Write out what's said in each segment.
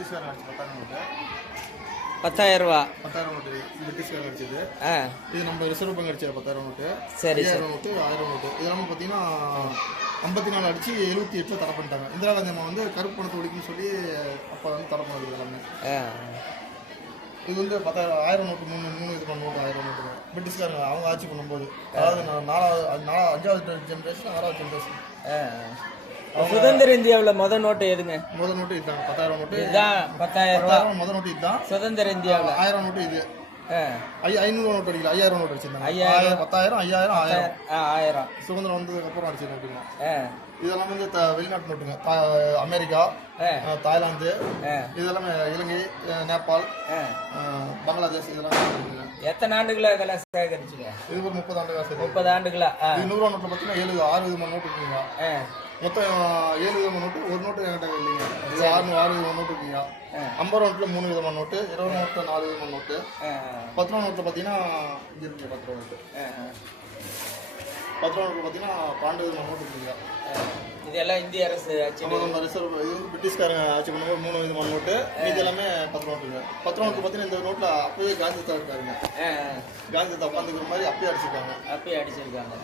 பிரிட்டிஷ்காரன் அடிச்சு பத்தாயிரம் நோட்டு பத்தாயிரம் ரூபா. பத்தாயிரம் நோட்டு பிரிட்டிஷ்காரன் அடிச்சது ஆ. இது நம்ம ரிசர்வ் பேங்க் அடிச்ச பத்தாயிரம் நோட்டு சரி சரி. நோட்டு ஆயிரம் நோட்டு இதெல்லாம் பார்த்தீங்கன்னா ஐம்பத்தி நாலு அடிச்சு எழுபத்தி எட்டில் தடை பண்ணிட்டாங்க. இந்திரா காந்தி அம்மா வந்து கருப்பு பணத்தை ஒழிக்குன்னு சொல்லி அப்போ வந்து தடை பண்ணது எல்லாமே. இது வந்து பத்தாயிரம் ஆயிரம் நோட்டு மூணு மூணு இது பண்ண நோட்டு ஆயிரம் நோட்டு. பிரிட்டிஷ்காரங்க அவங்க ஆட்சி பண்ணும்போது. அதாவது நாலாவது நாலா அஞ்சாவது ஜென்ரேஷன் ஆறாவது ஜென்ரேஷன் ஆ. சுதந்திர இந்தியாவில் முத நோட்டு எதுங்க? முதல் நோட்டு இதுதான் பத்தாயிரம் நோட்டு. இதுதான் பத்தாயிரம் ரூபா. முதல் நோட்டு இதுதான் சுதந்திர இந்தியாவில். ஆயிரம் நோட்டு இது. ஐநூறு நோட்டு அடிக்கல. ஐயாயிரம் நோட்டு அடிச்சிருந்தாங்க. ஐயாயிரம். பத்தாயிரம் ஐயாயிரம் ஆயிரம். ஆயிரம். சுதந்திரம் வந்ததுக்கு அப்புறம் அடிச்ச நோட்டுங்க இதெல்லாம் வந்து வெளிநாட்டு நோட்டுங்க. அமெரிக்கா தாய்லாந்து இதெல்லாமே இலங்கை நேபாள் பங்களாதேஷ் இதெல்லாம். எத்தனை ஆண்டுகளா இதெல்லாம் சேகரிச்சுங்க? இது ஒரு முப்பது ஆண்டு காசு முப்பது ஆண்டுகளா? நூறுவா நோட்டில் பார்த்தீங்கன்னா ஏழு ஆறு விதமான நோட்டு இருக்குங்க மொத்தம் ஏழு விதமான நோட்டு ஒரு நோட்டு என்கிட்ட இல்லைங்க. இது ஆறு ஆறு விதமான நோட்டு இருக்குங்க. ஐம்பது நோட்டில் மூணு விதமான நோட்டு இருபது நோட்டில் நாலு விதமான நோட்டு பத்து ரூபா நோட்டில் பார்த்தீங்கன்னா இங்க இருக்குங்க பத்து ரூபா நோட்டு. பத்து ரூபா நோட்டில் பார்த்தீங்கன்னா பன்னெண்டு விதமான நோட்டு இருக்குங்க. இதெல்லாம் இந்திய அரசு ஆட்சி நம்ம ரிசர்வ் இது வந்து பிரிட்டிஷ்காரங்க ஆட்சி பண்ணும்போது மூணு விதமான நோட்டு மீதி எல்லாமே பத்து ரூபா நோட்டுங்க பத்து ரூபா நோட்டு பார்த்தீங்கன்னா இந்த நோட்டில் அப்பவே காந்தி தாத்தா இருக்காருங்க காந்தி தாத்தா உட்காந்துக்கிற மாதிரி அப்பயே அடிச்சிருக்காங்க. அப்பயே அடிச்சிருக்காங்க.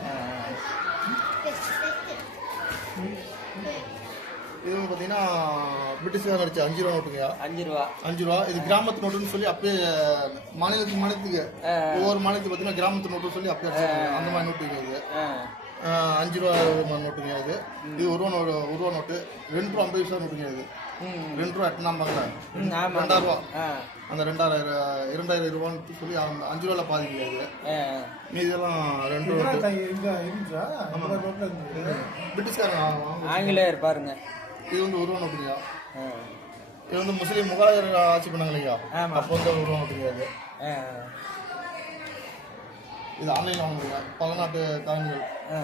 இது வந்து பார்த்தீங்கன்னா பிரிட்டிஷ்காரங்க அடிச்ச அஞ்சு ரூபா நோட்டுங்க ஆ. அஞ்சு ரூபா. அஞ்சு ரூபா. இது கிராமத்து நோட்டுன்னு சொல்லி அப்பயே மாநிலத்துக்கு மாநிலத்துக்கு. ஒவ்வொரு மாநிலத்துக்கு பார்த்தீங்கன்னா கிராமத்து நோட்டுன்னு சொல்லி அடிச்சிருக்காங்க. அந்த மாதிரி நோட்டுங்க இது. அஞ்சு ரூபா நோட்டுங்க இது. இது ஒரு ரூபா நோட்டு ஒரு ரூபா நோட்டு. ரெண்டு ரூபா ஐம்பது பைசா நோட்டுங்க இது. ம். ரெண்டு ரூபா எட்டுனாம்பாங்க ம், ஆமா. ரெண்டாயிரம் ரூபா. ஆ. அந்த ரெண்டாயிரம் இரண்டாயிரம் ரூபான்னு சொல்லி அந்த அஞ்சு ரூபாயில் பாதி கிடையாது ஆ. மீதெல்லாம் ரெண்டு ரூபா பிரிட்டிஷ்காரங்க. ஆங்கிலேயர் பாருங்க. இது வந்து ஒரு ரூபா நோட்டுங்கய்யா ஆ. இது வந்து முஸ்லீம் முகலாயர் ஆட்சி பண்ணாங்க இல்லையா. அப்போ வந்து ஒரு ரூபா நோட்டுங்க இது. இது ஆன்லைனில் வாங்குறீங்க. பழநாட்டு காயின்கள் ஆ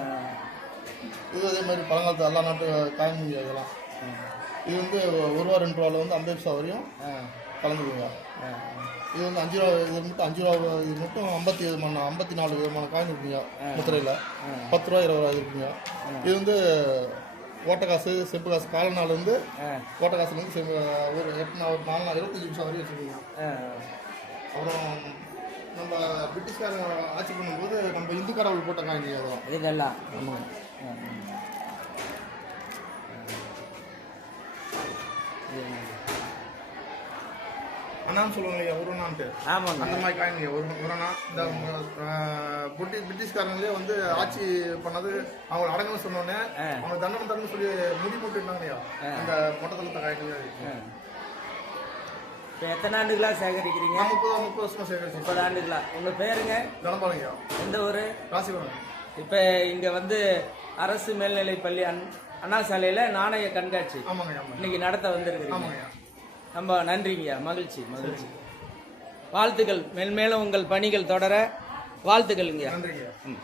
இது அதே மாதிரி பழங்காலத்து எல்லா நாட்டு காயின்கள் இதெல்லாம் இது வந்து ஒரு ரூபா ரெண்டு ரூபாவில் வந்து ஐம்பது பைசா வரையும் கலந்துக்குங்க இது வந்து அஞ்சு ரூபா இது மட்டும் அஞ்சு ரூபா இது மட்டும் ஐம்பத்தி விதமான ஐம்பத்தி நாலு விதமான காயின் இருக்குங்க. முத்திரையில். பத்து ரூபா இருபது ரூபா இருக்குங்க. இது வந்து ஓட்ட காசு செப்பு காசு கால நாள் வந்து ஓட்ட செம்பு ஒரு எட்டு நாள் ஒரு நாலு நாள் இருபத்தஞ்சு நிமிஷம் வரையும் வச்சுருக்கீங்க. அப்புறம் நம்ம பிரிட்டிஷ்காரங்க ஆட்சி பண்ணும்போது நம்ம இந்து கடவுள் போட்ட காயின் அதெல்லாம் இதெல்லாம் ஆமாங்க ஆ, ஆ. இது- அண்ணான்னு சொல்லுவாங்க இல்லையா ஒரு அண்ணான்ட்டு ஆமாங்க. அந்த மாதிரி காயின் ஒரு ஒரு அண்ணா இந்த பிரிட்டி- பிரிட்டிஷ்காரங்களே வந்து ஆட்சி பண்ணது அவங்க அடங்கன்னு சொன்னோடனே ஆ. அவங்க தண்டனை தரணும்னு சொல்லி முடி போட்டுருந்தாங்க இல்லையா அந்த மொட்டத்தலத்தை காயின். இப்போ எத்தனை ஆண்டுகளா சேகரிக்கிறீங்க? முப்பது முப்பது வருஷமா சேகரிச்சு முப்பது ஆண்டுகளா? உங்கள் பேருங்க? கணப்பாளையா எந்த ஊர்? ராசிவரன் இப்போ இங்கே வந்து அரசு மேல்நிலைப் பள்ளி அண் அண்ணா சாலையில் நாணய கண்காட்சி. ஆமாங்க ஆமாங்க. இன்னைக்கு நடத்த வந்திருக்கிறீங்க. ஆமாங்கய்யா ரொம்ப நன்றிங்கய்யா மகிழ்ச்சி மகிழ்ச்சி. வாழ்த்துக்கள். மென்மேலும் உங்கள் பணிகள் தொடர வாழ்த்துக்கள்ங்கய்யா நன்றிங்க. ம்.